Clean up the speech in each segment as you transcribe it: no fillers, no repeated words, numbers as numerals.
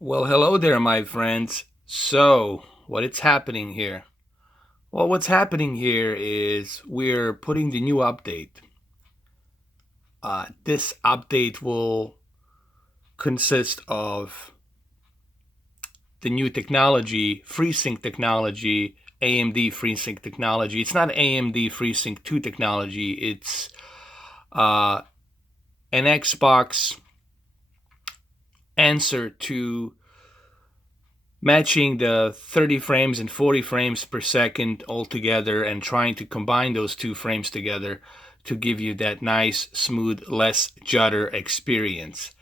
Well, hello there, my friends. So, what is happening here? Well, what's happening here is we're putting the new update. This update will consist of the new technology, FreeSync technology, AMD FreeSync technology. It's not AMD FreeSync 2 technology, it's uh, an Xbox answer to matching the 30 frames and 40 frames per second all together and trying to combine those two frames together to give you that nice, smooth, less judder experience.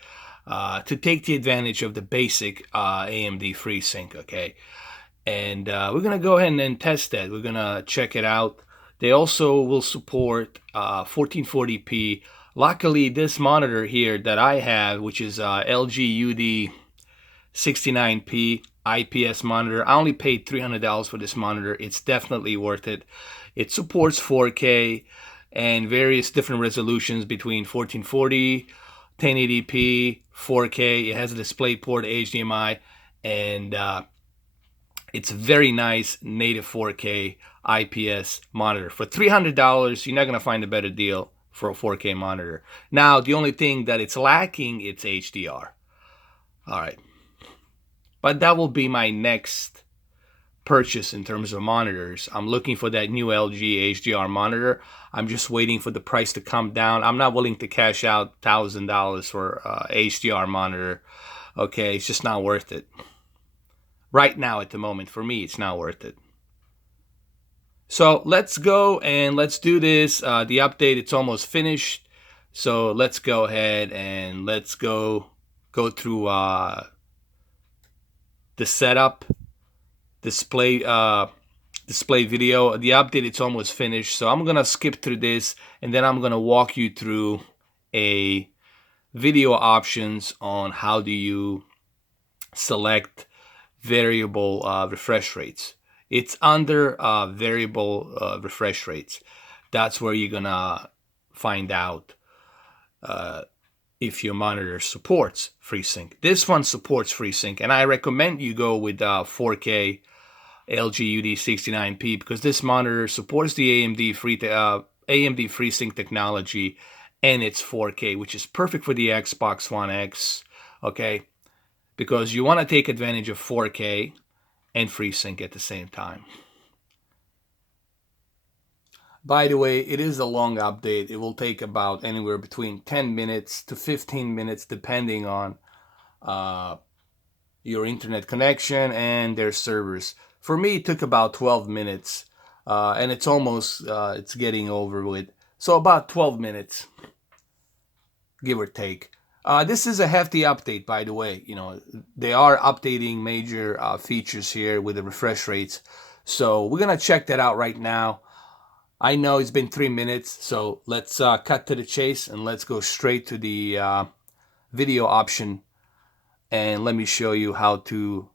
To take the advantage of the basic AMD FreeSync, okay? And we're going to go ahead and test that. We're going to check it out. They also will support 1440p. Luckily, this monitor here that I have, which is LG UD69P IPS monitor. I only paid $300 for this monitor. It's definitely worth it. It supports 4K and various different resolutions between 1440, 1080p, 4K. It has a DisplayPort, HDMI, and it's a very nice native 4K IPS monitor. For $300, you're not going to find a better deal for a 4K monitor. Now, the only thing that it's lacking, it's HDR. All right. But that will be my next purchase in terms of monitors. I'm looking for that new LG HDR monitor. I'm just waiting for the price to come down. I'm not willing to cash out $1,000 for HDR monitor. Okay, it's just not worth it. Right now at the moment, for me, it's not worth it. So let's go and let's do this. The update, it's almost finished. So let's go ahead and let's go through the setup, display video. The update, it's almost finished, so I'm gonna skip through this and then I'm gonna walk you through a video options on how do you select variable refresh rates. It's under variable refresh rates. That's where you're gonna find out if your monitor supports FreeSync. This one supports FreeSync, and I recommend you go with 4K LG UD69P because this monitor supports the AMD FreeSync technology, and it's 4K, which is perfect for the Xbox One X. Okay, because you want to take advantage of 4K and FreeSync at the same time. By the way, it is a long update. It will take about anywhere between 10 minutes to 15 minutes, depending on your internet connection and their servers. For me, it took about 12 minutes, and it's almost it's getting over with. So about 12 minutes, give or take. This is a hefty update, by the way. You know, they are updating major features here with the refresh rates. So we're gonna check that out right now. I know it's been 3 minutes, so let's cut to the chase and let's go straight to the video option, and let me show you how to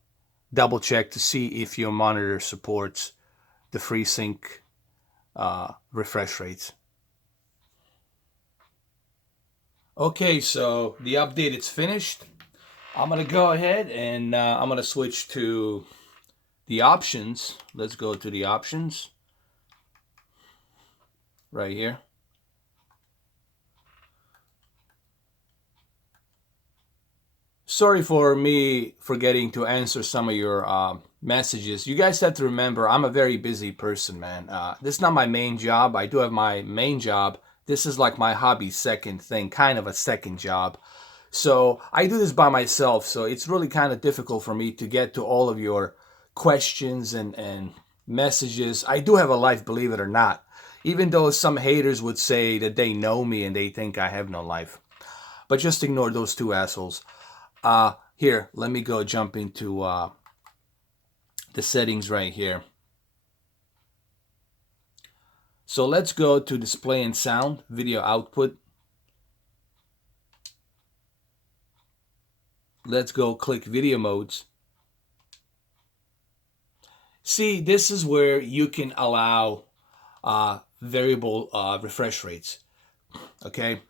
double check to see if your monitor supports the FreeSync refresh rates. Okay, so the update is finished. I'm gonna go ahead and I'm gonna switch to the options. Let's go to the options right here. Sorry for me forgetting to answer some of your messages. You guys have to remember, I'm a very busy person, man. This is not my main job. I do have my main job. This is like my hobby second thing, kind of a second job. So I do this by myself. So it's really kind of difficult for me to get to all of your questions and messages. I do have a life, believe it or not. Even though some haters would say that they know me and they think I have no life. But just ignore those two assholes. Here, let me go jump into the settings right here. So let's go to display and sound, video output. Let's go click video modes. See, this is where you can allow variable refresh rates. Okay,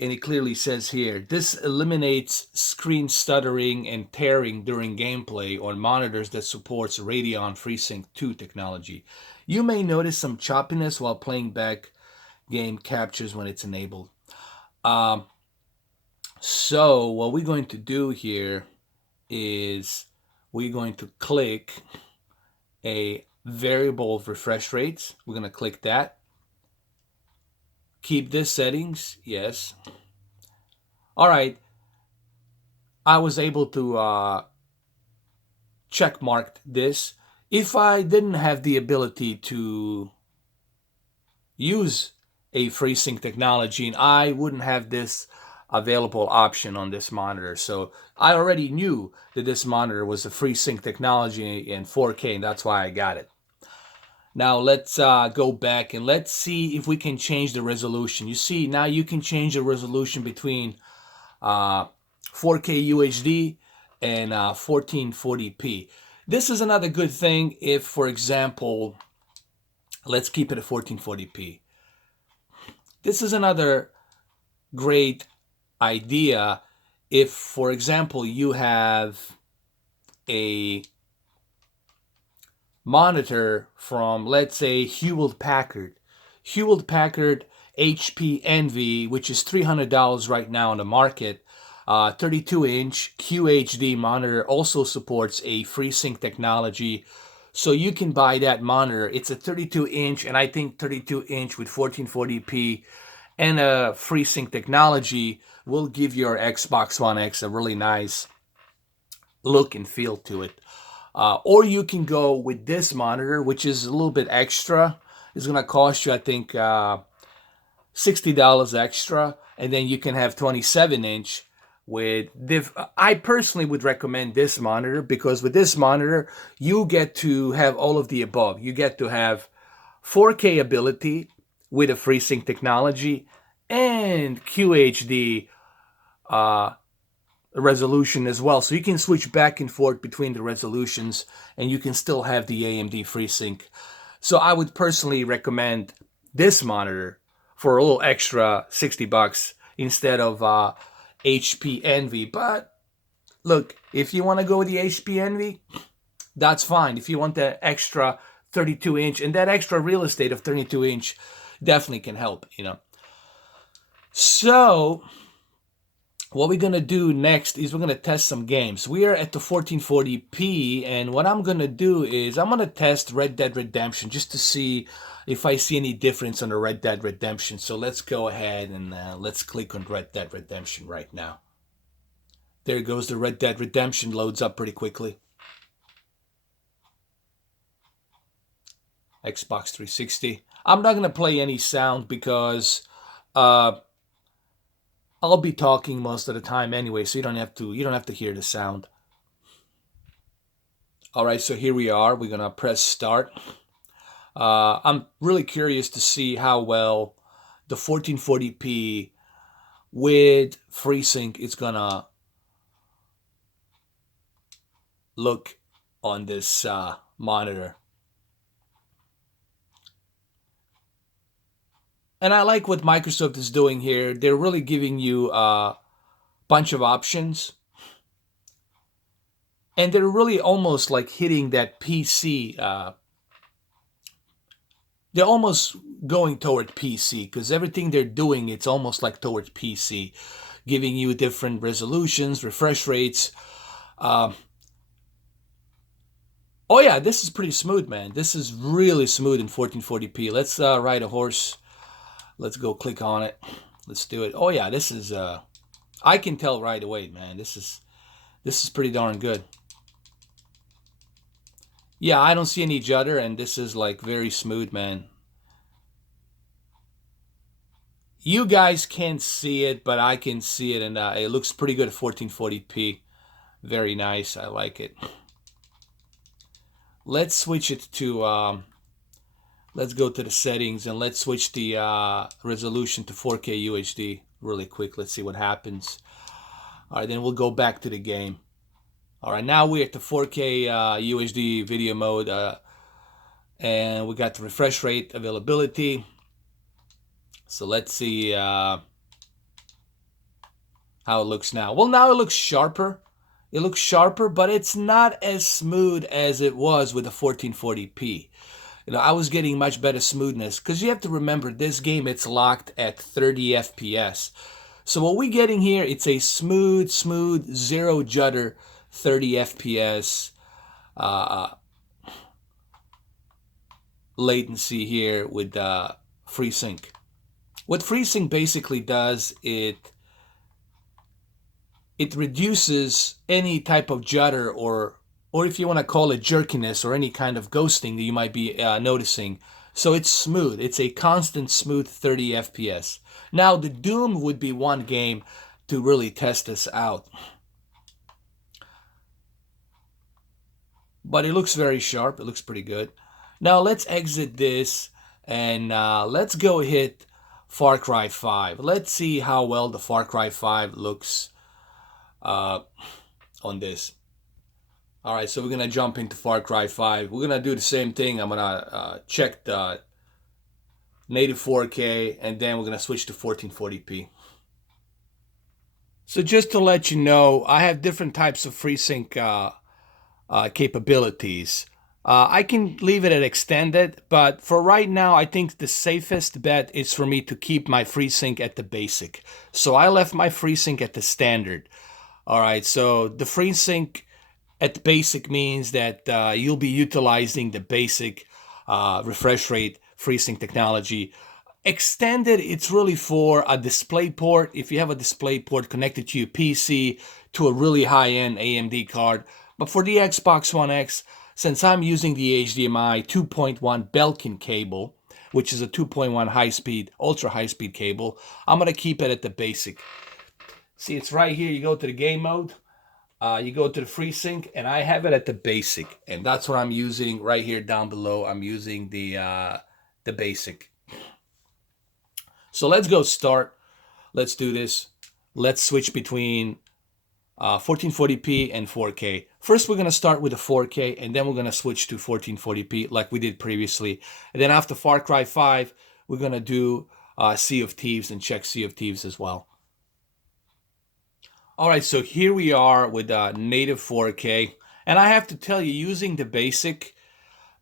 and it clearly says here, this eliminates screen stuttering and tearing during gameplay on monitors that supports Radeon FreeSync 2 technology. You may notice some choppiness while playing back game captures when it's enabled. So what we're going to do here is we're going to click a variable of refresh rates. We're going to click that. Keep this settings, yes. All right, I was able to check mark this. If I didn't have the ability to use a FreeSync technology, and I wouldn't have this available option on this monitor. So I already knew that this monitor was a FreeSync technology in 4K, and that's why I got it. Now let's go back and let's see if we can change the resolution. You see, now you can change the resolution between 4K UHD and 1440p. This is another good thing if, for example, let's keep it at 1440p. This is another great idea if, for example, you have a monitor from, let's say, Hewlett-Packard HP Envy, which is $300 right now on the market. 32-inch QHD monitor, also supports a FreeSync technology. So you can buy that monitor. It's a 32-inch, and I think 32-inch with 1440p and a FreeSync technology will give your Xbox One X a really nice look and feel to it. Or you can go with this monitor, which is a little bit extra. It's going to cost you, I think, $60 extra. And then you can have 27-inch with I personally would recommend this monitor, because with this monitor, you get to have all of the above. You get to have 4K ability with a FreeSync technology and QHD resolution as well. So you can switch back and forth between the resolutions, and you can still have the AMD FreeSync. So I would personally recommend this monitor for a little extra $60 instead of HP Envy. But look, if you want to go with the HP Envy, that's fine. If you want that extra 32-inch and that extra real estate of 32-inch, definitely can help, you know. So what we're going to do next is we're going to test some games. We are at the 1440p, and what I'm going to do is I'm going to test Red Dead Redemption just to see if I see any difference on the Red Dead Redemption. So let's go ahead and let's click on Red Dead Redemption right now. There goes the Red Dead Redemption, loads up pretty quickly. Xbox 360. I'm not going to play any sound because I'll be talking most of the time anyway, so you don't have to hear the sound. All right, so here we are. We're gonna press start. I'm really curious to see how well the 1440p with FreeSync is gonna look on this monitor. And I like what Microsoft is doing here. They're really giving you a bunch of options. And they're really almost like hitting that PC. They're almost going toward PC, because everything they're doing, it's almost like towards PC. Giving you different resolutions, refresh rates. Oh yeah, this is pretty smooth, man. This is really smooth in 1440p. Let's ride a horse. Let's go click on it. Let's do it. Oh yeah, this is I can tell right away, man. This is pretty darn good. Yeah, I don't see any judder, and this is like very smooth, man. You guys can't see it, but I can see it, and it looks pretty good at 1440p. Very nice. I like it. Let's switch it to let's go to the settings, and let's switch the resolution to 4K UHD really quick. Let's see what happens. All right, then we'll go back to the game. All right, now we're at the 4K UHD video mode, and we got the refresh rate availability. So let's see. how it looks now. Well, now it looks sharper. It looks sharper, but it's not as smooth as it was with the 1440p. You know, I was getting much better smoothness because you have to remember this game, it's locked at 30 FPS. So what we're getting here, it's a smooth, zero judder, 30 FPS latency here with FreeSync. What FreeSync basically does, it reduces any type of judder or if you want to call it jerkiness or any kind of ghosting that you might be noticing. So it's smooth. It's a constant smooth 30 FPS. Now the Doom would be one game to really test this out. But it looks very sharp. It looks pretty good. Now let's exit this and let's go hit Far Cry 5. Let's see how well the Far Cry 5 looks on this. All right, so we're gonna jump into Far Cry 5. We're gonna do the same thing. I'm gonna check the native 4K, and then we're gonna switch to 1440p. So just to let you know, I have different types of FreeSync capabilities. I can leave it at extended, but for right now, I think the safest bet is for me to keep my FreeSync at the basic. So I left my FreeSync at the standard. All right, so the FreeSync at the basic means that you'll be utilizing the basic refresh rate FreeSync technology. Extended, it's really for a display port. If you have a display port connected to your PC to a really high-end AMD card. But for the Xbox One X, since I'm using the HDMI 2.1 Belkin cable, which is a 2.1 high-speed, ultra high-speed cable, I'm going to keep it at the basic. See, it's right here. You go to the game mode. You go to the FreeSync, and I have it at the basic, and that's what I'm using right here down below. I'm using the basic. So let's go start. Let's do this. Let's switch between 1440p and 4K. First, we're going to start with the 4K, and then we're going to switch to 1440p like we did previously. And then after Far Cry 5, we're going to do Sea of Thieves and check Sea of Thieves as well. All right, so here we are with native 4K, and I have to tell you, using the basic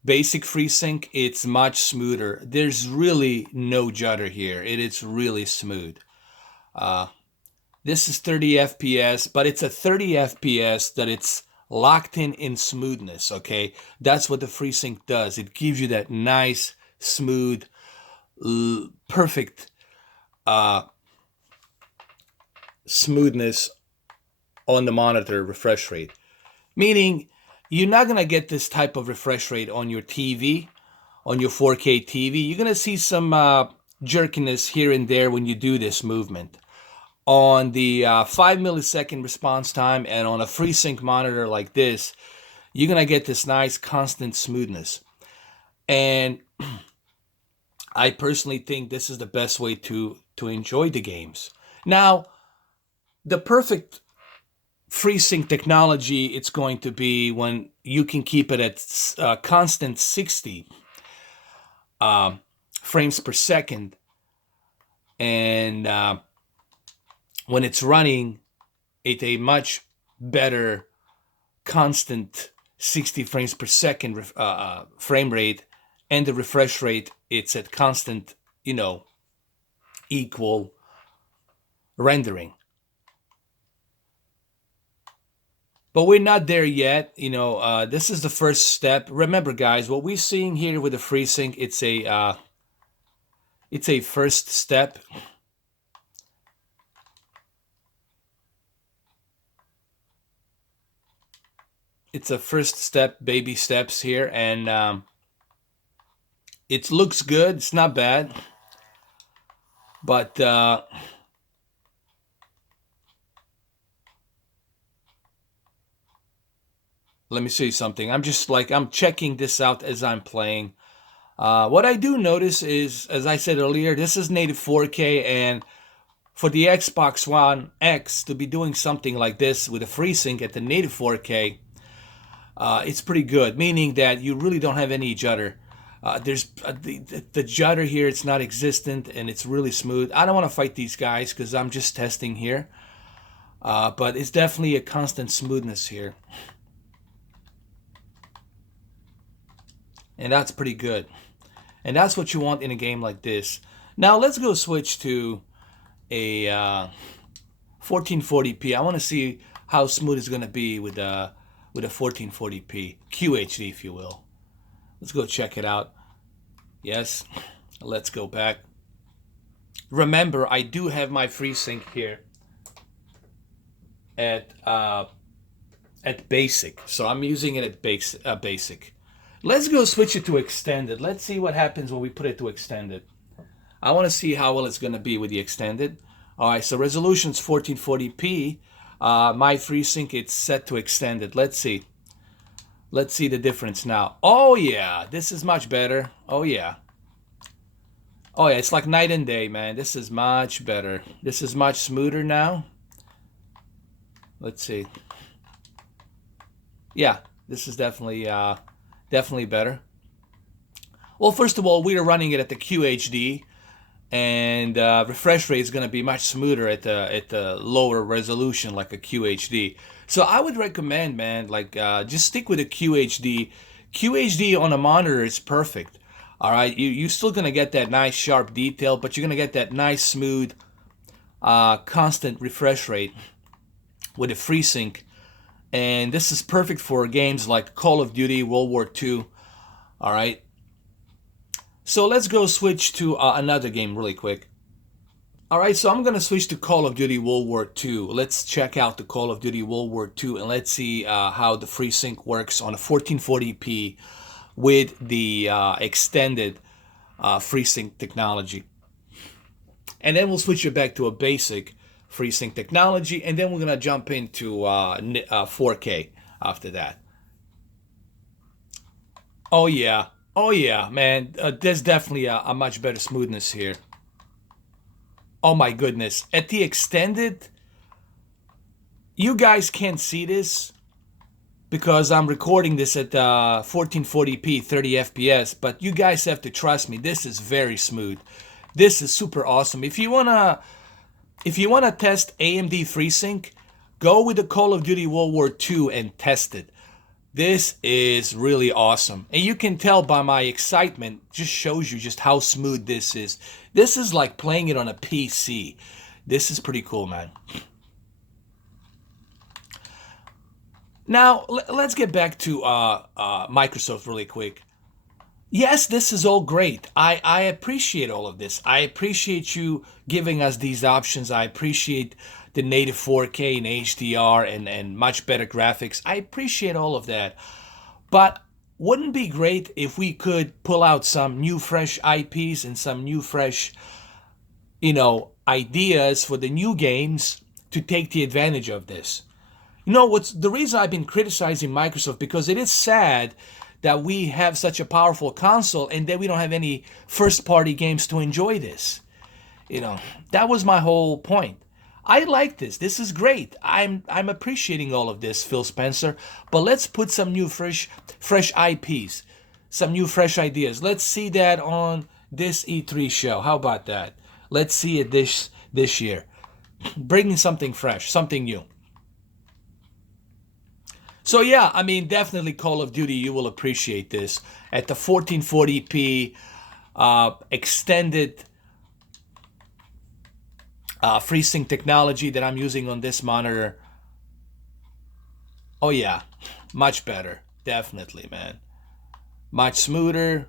FreeSync, it's much smoother. There's really no judder here. It's really smooth. This is 30 FPS, but it's a 30 FPS that it's locked in smoothness, okay? That's what the FreeSync does. It gives you that nice, smooth, perfect smoothness on the monitor refresh rate. Meaning, you're not going to get this type of refresh rate on your TV, on your 4K TV. You're going to see some jerkiness here and there when you do this movement. On the 5 millisecond response time and on a FreeSync monitor like this, you're going to get this nice constant smoothness. And I personally think this is the best way to enjoy the games. Now, the perfect FreeSync technology, it's going to be when you can keep it at constant 60 frames per second. And when it's running at a much better constant 60 frames per second frame rate, and the refresh rate, it's at constant, equal rendering. But we're not there yet. This is the first step. Remember, guys, what we're seeing here with the FreeSync, it's a first step. It's a first step, baby steps here, and it looks good. It's not bad, but let me show you something. I'm checking this out as I'm playing. What I do notice is, as I said earlier, this is native 4K, and for the Xbox One X to be doing something like this with a FreeSync at the native 4K, it's pretty good, meaning that you really don't have any judder. There's the judder here, it's not existent, and it's really smooth. I don't want to fight these guys because I'm just testing here. but it's definitely a constant smoothness here. And that's pretty good. And that's what you want in a game like this. Now let's go switch to a 1440p. I want to see how smooth it's going to be with a 1440p QHD, if you will. Let's go check it out. Yes, let's go back. Remember, I do have my FreeSync here at basic, so I'm using it at basic. Let's go switch it to extended. Let's see what happens when we put it to extended. I want to see how well it's going to be with the extended. All right, so resolution's 1440p. My FreeSync, it's set to extended. Let's see. Let's see the difference now. Oh yeah, this is much better. Oh yeah. Oh yeah, it's like night and day, man. This is much better. This is much smoother now. Let's see. Yeah, this is definitely better. Well, first of all, we are running it at the QHD, and refresh rate is going to be much smoother at the lower resolution, like a QHD. So I would recommend, man, like just stick with a QHD. QHD on a monitor is perfect. All right, you're still going to get that nice sharp detail, but you're going to get that nice smooth, constant refresh rate with a FreeSync. And this is perfect for games like Call of Duty, World War II. All right. So let's go switch to another game really quick. All right, so I'm going to switch to Call of Duty World War II. Let's check out the Call of Duty World War II, and let's see how the FreeSync works on a 1440p with the extended FreeSync technology. And then we'll switch it back to a basic FreeSync technology, and then we're going to jump into 4K after that. Oh yeah, man, there's definitely a much better smoothness here. Oh my goodness, at the extended, you guys can't see this because I'm recording this at 1440p 30 FPS, but you guys have to trust me, this is very smooth. This is super awesome. If you wanna test AMD FreeSync, go with the Call of Duty World War II and test it. This is really awesome. And you can tell by my excitement, just shows you just how smooth this is. This is like playing it on a PC. This is pretty cool, man. Now, let's get back to Microsoft really quick. Yes, this is all great. I appreciate all of this. I appreciate you giving us these options. I appreciate the native 4K and HDR and much better graphics. I appreciate all of that. But wouldn't it be great if we could pull out some new fresh IPs and some new fresh, ideas for the new games to take the advantage of this? What's the reason I've been criticizing Microsoft, because it is sad that we have such a powerful console and that we don't have any first-party games to enjoy this. That was my whole point. I like this. This is great. I'm appreciating all of this, Phil Spencer. But let's put some new fresh IPs, some new fresh ideas. Let's see that on this E3 show. How about that? Let's see it this year. Bringing something fresh, something new. So yeah, I mean, definitely Call of Duty, you will appreciate this. At the 1440p extended FreeSync technology that I'm using on this monitor. Oh yeah, much better. Definitely, man. Much smoother.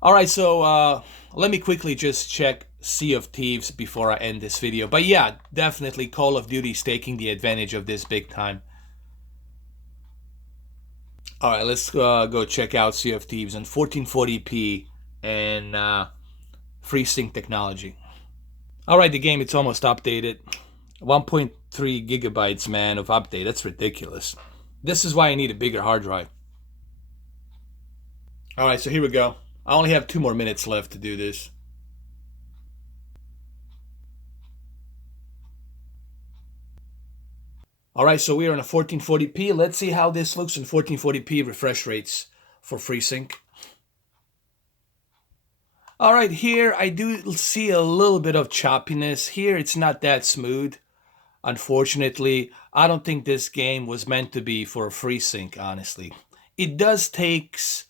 All right, so let me quickly just check Sea of Thieves before I end this video. But yeah, definitely Call of Duty is taking the advantage of this big time. All right, let's go check out Sea of Thieves on 1440p and FreeSync technology. All right, the game, it's almost updated. 1.3 gigabytes, man, of update. That's ridiculous. This is why I need a bigger hard drive. All right, so here we go. I only have 2 more minutes left to do this. All right, so we are on a 1440p. Let's see how this looks in 1440p refresh rates for FreeSync. All right, here I do see a little bit of choppiness. Here it's not that smooth. Unfortunately, I don't think this game was meant to be for FreeSync, honestly. It takes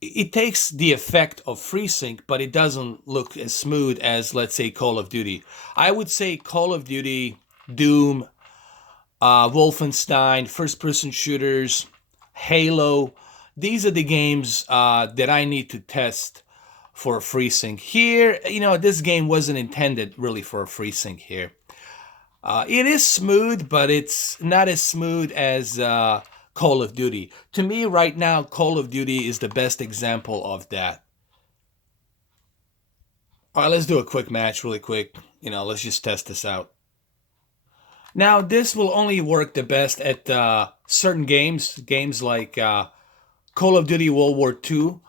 the effect of FreeSync, but it doesn't look as smooth as, let's say, Call of Duty. I would say Call of Duty, Doom, Wolfenstein, first-person shooters, Halo. These are the games that I need to test for FreeSync. Here, this game wasn't intended really for a FreeSync here. It is smooth, but it's not as smooth as Call of Duty. To me, right now, Call of Duty is the best example of that. All right, let's do a quick match really quick. Let's just test this out. Now, this will only work the best at certain games like Call of Duty World War II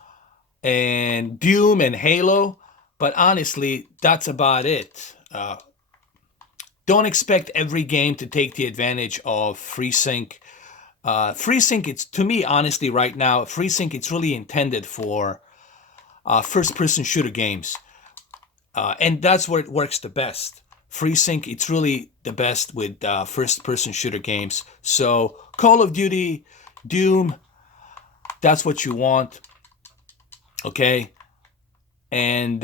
and Doom and Halo, but honestly, that's about it. Don't expect every game to take the advantage of FreeSync. FreeSync, it's, to me, honestly, right now, FreeSync, it's really intended for first-person shooter games. And that's where it works the best. FreeSync, it's really the best with first-person shooter games. So Call of Duty, Doom, that's what you want. Okay? And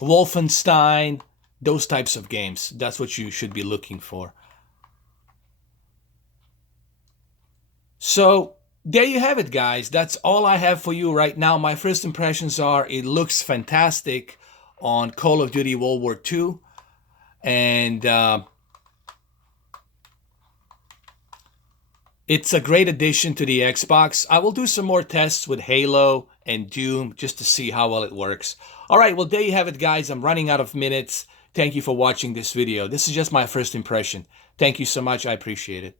Wolfenstein, those types of games. That's what you should be looking for. So there you have it, guys. That's all I have for you right now. My first impressions are it looks fantastic on Call of Duty World War II. And it's a great addition to the Xbox. I will do some more tests with Halo and Doom just to see how well it works. All right, well, there you have it, guys. I'm running out of minutes. Thank you for watching this video. This is just my first impression. Thank you so much. I appreciate it.